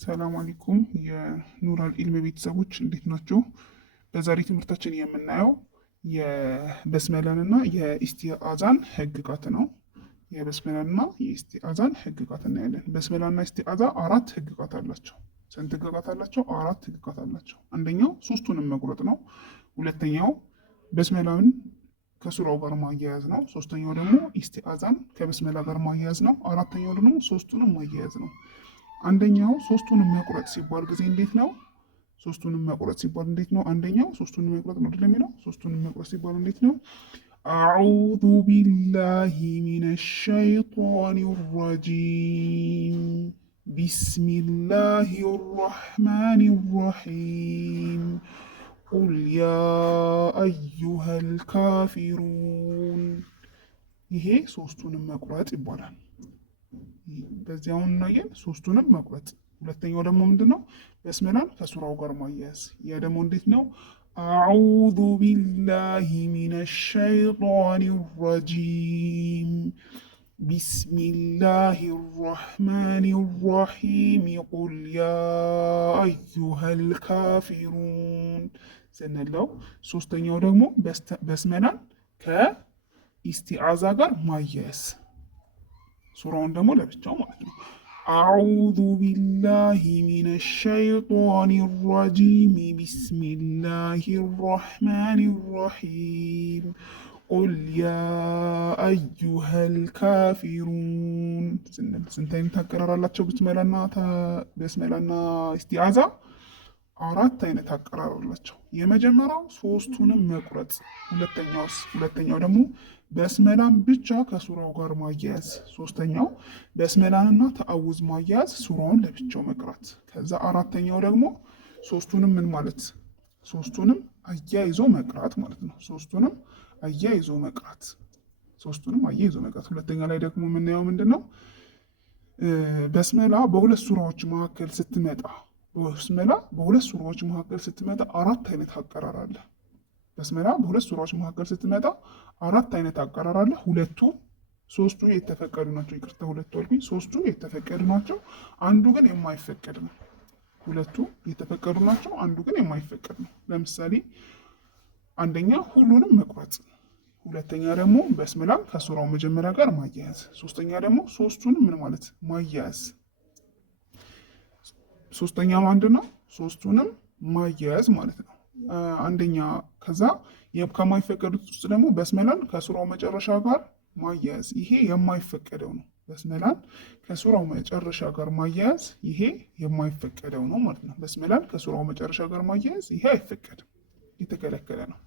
ሰላም አለይኩም የኑራል ኢልም ቤተሰቦች እንዴት ናቸው? በዛሬ ትምህርታችን የምናየው የበስመላንና የኢስቲአዛን ህግጋት ነው። የበስመላንና የኢስቲአዛን ህግጋት እናያለን። በስመላና ኢስቲአዛ አራት ህግጋት አላቸው። ስንት ህግጋት አላቸው? አራት ህግጋት አላቸው። አንደኛው ሶስቱንም መቁረጥ ነው። ሁለተኛው በስመላን ከሱራው ጋር ማያያዝ ነው። ሶስተኛው ደግሞ ኢስቲአዛን ከበስመላ ጋር ማያያዝ ነው። አራተኛው ደግሞ ሶስቱንም ማያያዝ ነው። አንደኛው ሶስቱንም መቁረጥ ሲባል ጊዜ እንዴት ነው? ሶስቱንም መቁረጥ ሲባል እንዴት ነው? አንደኛው ሶስቱንም መቁረጥ ነው አይደል የሚለው? ሶስቱንም መቁረጥ ሲባል እንዴት ነው? አዑዙ ቢላሂ ሚነሽ ሸይጧኒር ረጂም ቢስሚላሂር ረህማኒር ረሂም ቁል ያ አዩሀል ካፊሩን። ይሄ ሶስቱንም መቁረጥ ይባላል። በዚያውን እናየን ሶስቱንም መቁረጥ። ሁለተኛው ደግሞ ምንድነው? በስመላን ከሱራው ጋር ማያያዝ። ያ ደግሞ እንዴት ነው? አዑዙ ቢላሂ ሚነሽ ሸይጧኒር ረጂም ቢስሚላሂር ረህማኒር ረሂም ቁል ያ አዩሀል ካፊሩን ስንለው፣ ሶስተኛው ደግሞ በስመላን ከኢስቲአዛ ጋር ማያያዝ። ሱራውን ደግሞ ለብቻው ማለት ነው። አዑዙ ቢላሂ ሚነሽ ሸይጧኒር ረጂም ቢስሚላሂር ረህማኒር ረሂም ቁል ያ አዩሀል ካፊሩን ስንል ስንት አይነት አቀራር አላቸው? በስመላና ኢስቲአዛ አራት አይነት አቀራር አላቸው። የመጀመሪያው ሶስቱንም መቁረጥ። ሁለተኛው ደግሞ በስመላን ብቻ ከሱራው ጋር ማያያዝ። ሶስተኛው በስመላንና ተአውዝ ማያያዝ፣ ሱራውን ለብቻው መቅራት። ከዛ አራተኛው ደግሞ ሶስቱንም ምን ማለት? ሶስቱንም አያይዞ መቅራት ማለት ነው። ሶስቱንም አያይዞ መቅራት። ሁለተኛ ላይ ደግሞ የምናየው ምንድን ነው? በስመላ በሁለት ሱራዎች መካከል ስትመጣ አራት አይነት አቀራር አለ። በስመላ በሁለት ሱራዎች መካከል ስትመጣ አራት አይነት አቀራር አለ። ሶስቱ የተፈቀዱ ናቸው። ይቅርታ ሁለቱ አልኩኝ። ሶስቱ የተፈቀዱ ናቸው፣ አንዱ ግን የማይፈቀድ ነው። ሁለቱ የተፈቀዱ ናቸው፣ አንዱ ግን የማይፈቀድ ነው። ለምሳሌ አንደኛ ሁሉንም መቁረጥ፣ ሁለተኛ ደግሞ በስመላን ከሱራው መጀመሪያ ጋር ማያያዝ፣ ሶስተኛ ደግሞ ሶስቱንም ምን ማለት ማያያዝ። ሶስተኛው አንድ ነው፣ ሶስቱንም ማያያዝ ማለት ነው። አንደኛ ከዛ ከማይፈቀዱት ውስጥ ደግሞ በስመላን ከሱራው መጨረሻ ጋር ማያያዝ፣ ይሄ የማይፈቀደው ነው። በስመላን ከሱራው መጨረሻ ጋር ማያያዝ ይሄ የማይፈቀደው ነው ማለት ነው። በስመላን ከሱራው መጨረሻ ጋር ማያያዝ ይሄ አይፈቀድም፣ የተከለከለ ነው።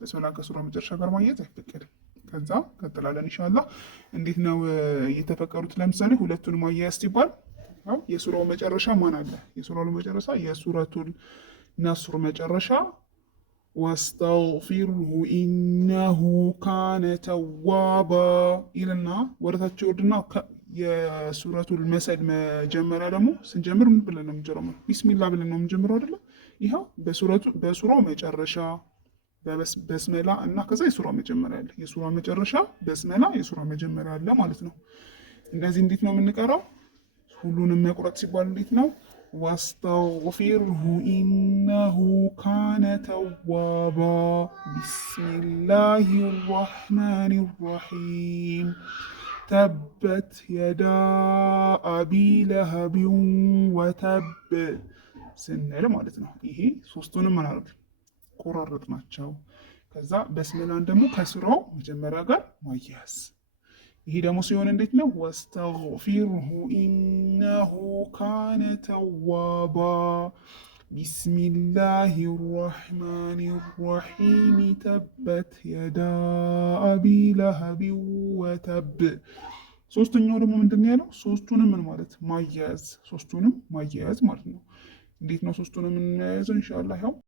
በስመላን ከሱራው መጨረሻ ጋር ማያያዝ አይፈቀድም። ከዛ ቀጥላለን ኢንሻአላህ። እንዴት ነው የተፈቀዱት? ለምሳሌ ሁለቱን ማያያዝ ሲባል የሱራው መጨረሻ ማን አለ? የሱራው መጨረሻ የሱረቱል ነስር መጨረሻ ወስተግፊርሁ ኢነሁ ካነ ተዋባ ይልና ወደታቸው ወድና የሱረቱል መሰድ መጀመሪያ ደግሞ ስንጀምር ምን ብለን ነው የምንጀምረው? ቢስሚላህ ብለን ነው የምንጀምረው አይደለ? ይኸው በሱራው መጨረሻ በስመላ እና ከዛ የሱራው መጀመሪያ አለ። የሱራው መጨረሻ በስመላ፣ የሱራው መጀመሪያ አለ ማለት ነው። እንደዚህ እንዴት ነው የምንቀራው? ሁሉንም መቁረጥ ሲባል እንዴት ነው? ወስተግፊርሁ ኢነሁ ካነ ተዋባ ቢስሚላሂ ረሕማኒ ረሒም ተበት የዳ አቢ ለሀቢን ወተብ ስንል ማለት ነው። ይሄ ሶስቱንም ምናደርግ ቆራረጥ ናቸው። ከዛ በስመላን ደግሞ ከሱራው መጀመሪያ ጋር ማያያዝ። ይሄ ደግሞ ሲሆን እንዴት ነው? ወስተግፊርሁ ኢነሁ ካነ ተዋባ ቢስሚላሂ ረሕማኒ ረሒም ተበት የዳ አቢ ለሀቢ ወተብ። ሶስተኛው ደግሞ ምንድን ያለው? ሶስቱንም ምን ማለት ማያያዝ። ሶስቱንም ማያያዝ ማለት ነው። እንዴት ነው ሶስቱንም የምናያይዘው? ኢንሻአላህ ያው